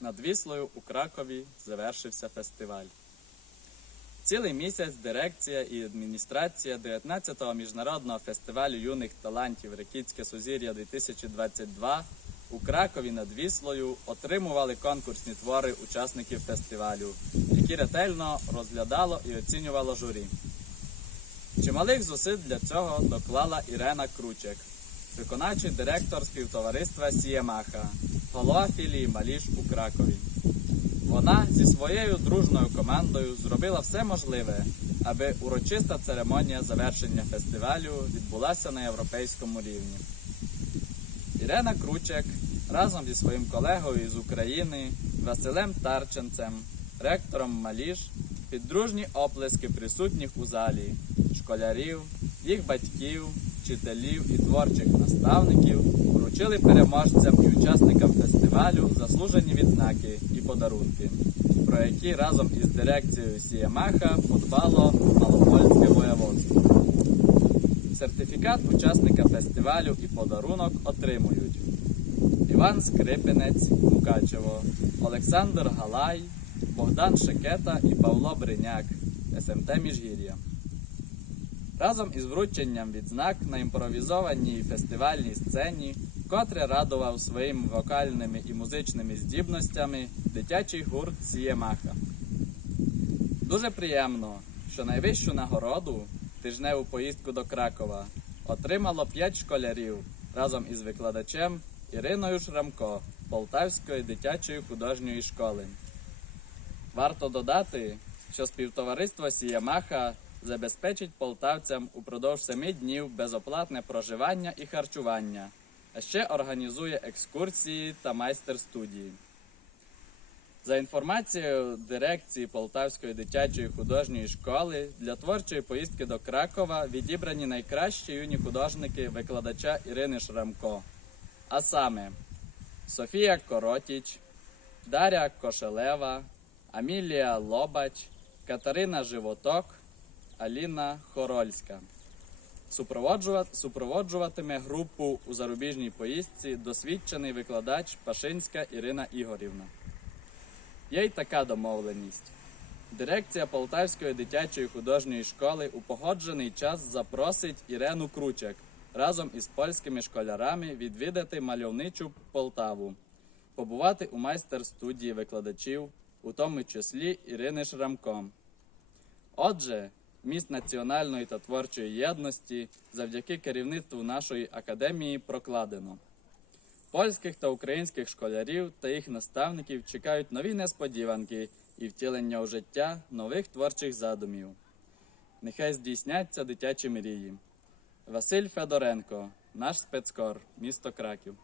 над Віслою у Кракові завершився фестиваль. Цілий місяць дирекція і адміністрація 19-го міжнародного фестивалю юних талантів Рекітське Сузір'я 2022 у Кракові над Віслою отримували конкурсні твори учасників фестивалю, які ретельно розглядало і оцінювало журі. Чималих зусиль для цього доклала Ірена Кручек, виконавчий директор співтовариства Сіємаха, голова філії Маліш у Кракові. Вона зі своєю дружною командою зробила все можливе, аби урочиста церемонія завершення фестивалю відбулася на європейському рівні. Ірена Кручек разом зі своїм колегою з України Василем Тарченцем, ректором Маліш, під дружні оплески присутніх у залі, школярів, їх батьків, вчителів і творчих наставників вручили переможцям і учасникам фестивалю заслужені відзнаки і подарунки, про які разом із дирекцією Сіємаха подбало Малопольське воєводство. Сертифікат учасника фестивалю і подарунок отримують Іван Скрипинець Мукачево, Олександр Галай, Богдан Шекета і Павло Бриняк, СМТ Міжгір'я. Разом із врученням відзнак на імпровізованій фестивальній сцені, котре радував своїми вокальними і музичними здібностями дитячий гурт Сіємаха. Дуже приємно, що найвищу нагороду тижневу поїздку до Кракова отримало 5 школярів разом із викладачем Іриною Шрамко Полтавської дитячої художньої школи. Варто додати, що співтовариство Сіямаха забезпечить полтавцям упродовж семи днів безоплатне проживання і харчування, а ще організує екскурсії та майстер-студії. За інформацією дирекції Полтавської дитячої художньої школи для творчої поїздки до Кракова відібрані найкращі юні художники викладача Ірини Шрамко, а саме Софія Коротіч, Дар'я Кошелева, Амілія Лобач, Катерина Животок, Аліна Хорольська. Супроводжуватиме групу у зарубіжній поїздці досвідчений викладач Пашинська Ірина Ігорівна. Є й така домовленість. Дирекція Полтавської дитячої художньої школи у погоджений час запросить Ірену Кручек разом із польськими школярами відвідати мальовничу Полтаву, побувати у майстер-студії викладачів, у тому числі Ірини Шрамко. Отже, міст національної та творчої єдності завдяки керівництву нашої академії прокладено. Польських та українських школярів та їх наставників чекають нові несподіванки і втілення у життя нових творчих задумів. Нехай здійсняться дитячі мрії. Василь Федоренко, наш спецкор, місто Краків.